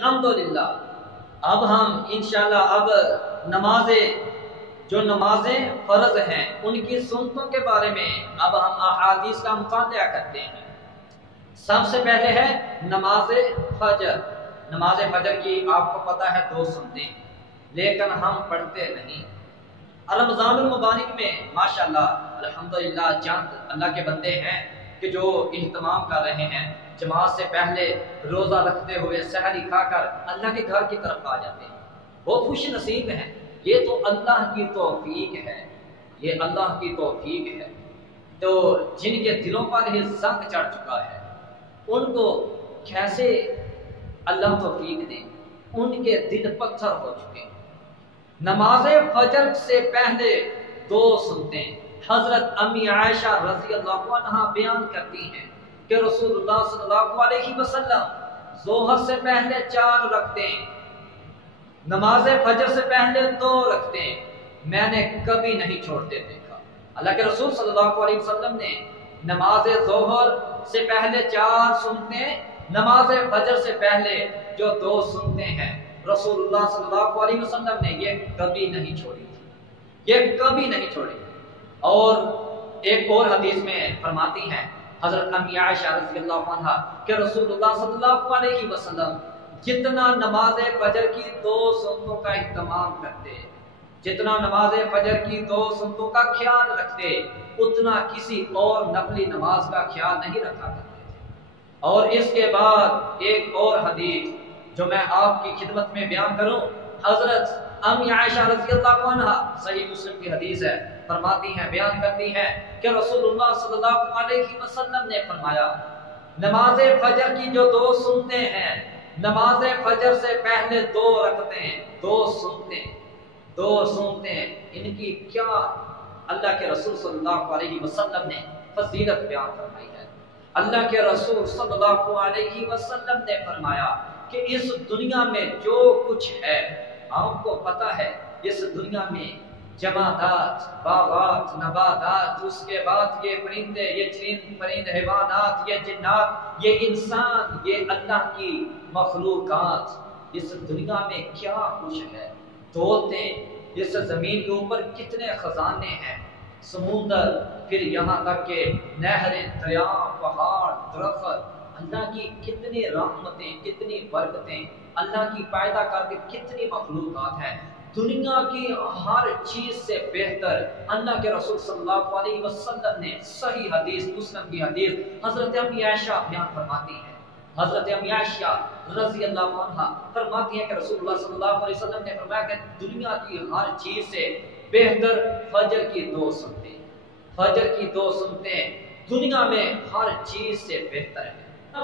الحمدللہ اب ہم انشاءاللہ جو نمازیں فرض ہیں ان کی سنتوں کے بارے میں اب ہم احادیث کا مطالعہ کرتے ہیں۔ سب سے پہلے ہے نماز فجر۔ نماز فجر کی آپ کو پتہ ہے 2 سنتیں، لیکن ہم پڑھتے نہیں۔ رمضان المبارک میں ماشاءاللہ الحمدللہ چند اللہ کے بندے ہیں کہ جو اہتمام کر رہے ہیں، جماعت سے پہلے روزہ رکھتے ہوئے سحری کھا کر اللہ کے گھر کی طرف آ جاتے ہیں، وہ خوش نصیب ہیں۔ یہ تو اللہ کی توفیق ہے، یہ اللہ کی توفیق ہے۔ تو جن کے دلوں پر ہی زنگ چڑھ چکا ہے ان کو کیسے اللہ توفیق دے؟ ان کے دل پتھر ہو چکے ہیں۔ نماز فجر سے پہلے 2 سنتیں حضرت امی عائشہ رضی اللہ عنہا بیان کرتی ہیں کہ رسول اللہ صلی اللہ علیہ وسلم ظہر سے پہلے 4 رکعتیں، نماز فجر سے پہلے 2 رکعتیں میں نے کبھی نہیں چھوڑتے دیکھا۔ اللہ کے رسول صلی اللہ علیہ وسلم نے نماز ظہر سے پہلے 4 سنتیں، نماز فجر سے پہلے جو 2 سنتیں ہیں، رسول اللہ صلی اللہ علیہ وسلم نے یہ کبھی نہیں چھوڑی تھی، یہ کبھی نہیں چھوڑی۔ اور ایک اور حدیث میں فرماتی ہیں حضرت امی عائشہ رضی اللہ عنہا کہ رسول اللہ صلی اللہ علیہ وسلم جتنا نماز فجر کی 2 سنتوں کا اہتمام کرتے، جتنا نماز فجر کی 2 سنتوں کا خیال رکھتے، اتنا کسی اور نفلی نماز کا خیال نہیں رکھا کرتے تھے۔ اور اس کے بعد ایک اور حدیث جو میں آپ کی خدمت میں بیان کروں، حضرت امی عائشہ رضی اللہ عنہا صحیح مسلم کی حدیث ہے، فرماتی ہیں، بیان کرتی ہیں کہ رسول اللہ صلی اللہ علیہ وسلم نے فرمایا نماز فجر کی جو 2 سنتیں ہیں، نماز فجر سے پہلے 2 رکعتیں، 2 سنتیں ان کی کیا اللہ کے رسول صلی اللہ علیہ وسلم نے فضیلت بیان فرمائی ہے۔ اللہ کے رسول صلی اللہ علیہ وسلم نے فرمایا کہ اس دنیا میں جو کچھ ہے آپ کو پتہ ہے، اس دنیا میں جمادات، باغات، نباتات، اس کے بعد یہ پرندے، یہ چرند پرند حیوانات، یہ جنات، یہ انسان، یہ اللہ کی مخلوقات، اس دنیا میں کیا کچھ ہے، دولتیں، اس زمین کے اوپر کتنے خزانے ہیں، سمندر، پھر یہاں تک کہ نہریں، دریا، پہاڑ، درخت، اللہ کی کتنی رحمتیں، کتنی برکتیں، اللہ کی پیدا کردہ کتنی مخلوقات ہیں۔ دنیا کی ہر چیز سے بہتر اللہ کے رسول صلی اللہ علیہ وسلم نے صحیح حدیث، مسلم کی حدیث، حضرت امی عائشہ بیان فرماتی ہیں، حضرت امی عائشہ رضی اللہ عنہا فرماتی ہیں کہ رسول اللہ صلی اللہ علیہ وسلم نے فرمایا کہ دنیا کی ہر چیز سے بہتر فجر کی 2 سنتیں، فجر کی 2 سنتیں دنیا میں ہر چیز سے بہتر ہے۔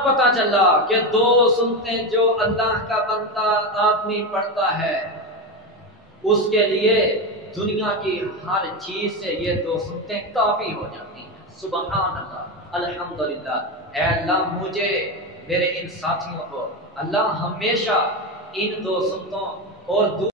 پتہ چلا کہ 2 سنتیں جو اللہ کا بندہ آدمی پڑھتا ہے اس کے لیے دنیا کی ہر چیز سے یہ 2 سنتیں کافی ہو جاتی ہیں۔ سبحان اللہ، الحمدللہ۔ اے اللہ مجھے، میرے ان ساتھیوں کو اللہ ہمیشہ ان 2 سنتوں اور